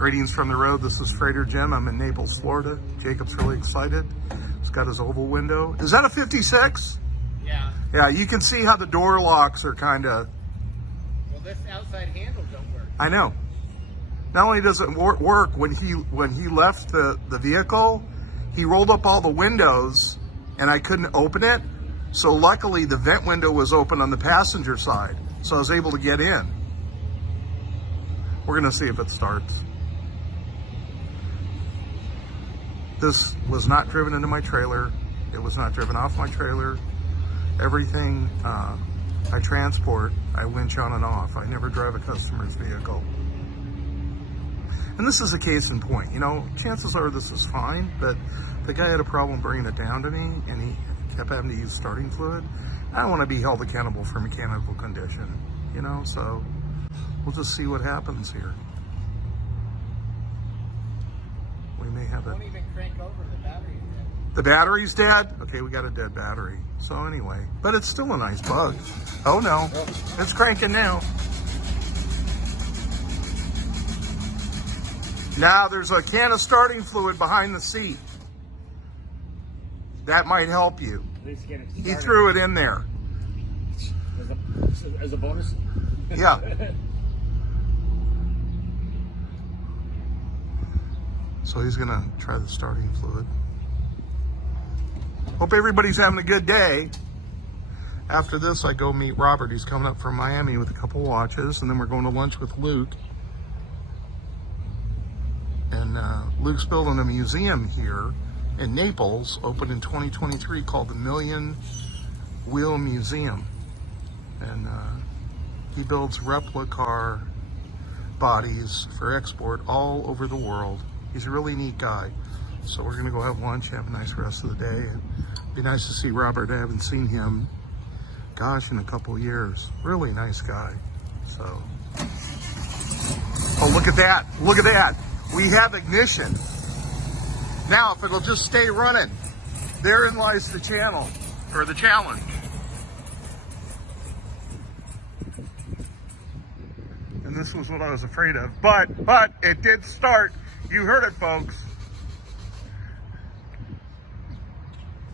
Greetings from the road. This is Freighter Jim. I'm in Naples, Florida. Jacob's really excited. He's got his oval window. Is that a 56? Yeah. Yeah, you can see how the door locks are kind of... Well, this outside handle don't work. I know. Not only does it work, when he left the vehicle, he rolled up all the windows and I couldn't open it. So luckily the vent window was open on the passenger side. So I was able to get in. We're gonna see if it starts. This was not driven into my trailer. It was not driven off my trailer. Everything I transport, I winch on and off. I never drive a customer's vehicle. And this is a case in point. You know, chances are this is fine, but the guy had a problem bringing it down to me and he kept having to use starting fluid. I don't want to be held accountable for mechanical condition, you know, so we'll just see what happens here. We may have it. Don't even crank over, the battery's dead. The battery's dead? Okay, we got a dead battery. So anyway, but it's still a nice bug. Oh no, it's cranking now. Now there's a can of starting fluid behind the seat. That might help you. He threw it in there. As a bonus? Yeah. So he's gonna try the starting fluid. Hope everybody's having a good day. After this, I go meet Robert. He's coming up from Miami with a couple watches, and then we're going to lunch with Luke. And Luke's building a museum here in Naples, opened in 2023, called the Million Wheel Museum. And he builds replica car bodies for export all over the world. He's a really neat guy. So we're gonna go have lunch, have a nice rest of the day. It'd be nice to see Robert. I haven't seen him, gosh, in a couple of years. Really nice guy, so. Oh, look at that, look at that. We have ignition. Now, if it'll just stay running, therein lies the channel, or the challenge. And this was what I was afraid of, but it did start. You heard it, folks.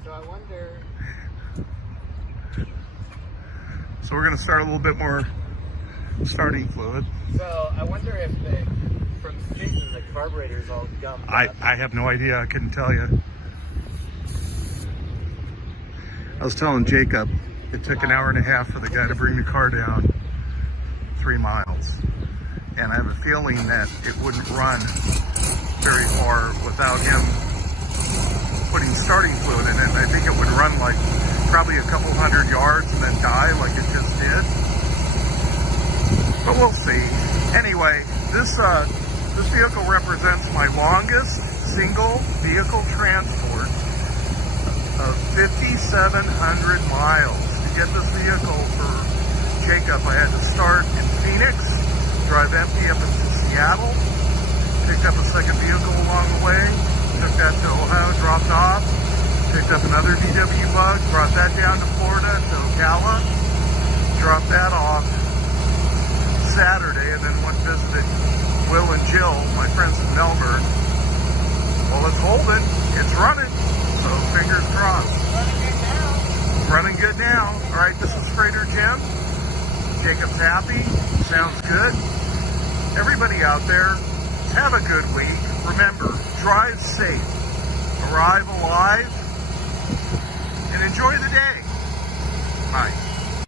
So I wonder... So we're gonna start a little bit more starting fluid. So I wonder if from sitting the carburetor's all gummed up. I have no idea, I couldn't tell you. I was telling Jacob, it took an hour and a half for the guy to bring the car down 3 miles. And I have a feeling that it wouldn't run very far without him putting starting fluid in it. I think it would run like probably a couple 100 yards and then die like it just did. But we'll see. Anyway, this vehicle represents my longest single vehicle transport of 5,700 miles. To get this vehicle for Jacob, I had to start in Phoenix, drive empty up into Seattle, picked up a second vehicle along the way, took that to Ohio, dropped off, picked up another VW Bug, brought that down to Florida, to Ocala, dropped that off Saturday, and then went visited Will and Jill, my friends in Melbourne. Well, it's holding, it's running, so fingers crossed. Running good now. All right, this is Freighter Jim. Jacob's happy, sounds good. Everybody out there, have a good week. Remember, drive safe, arrive alive, and enjoy the day. Bye.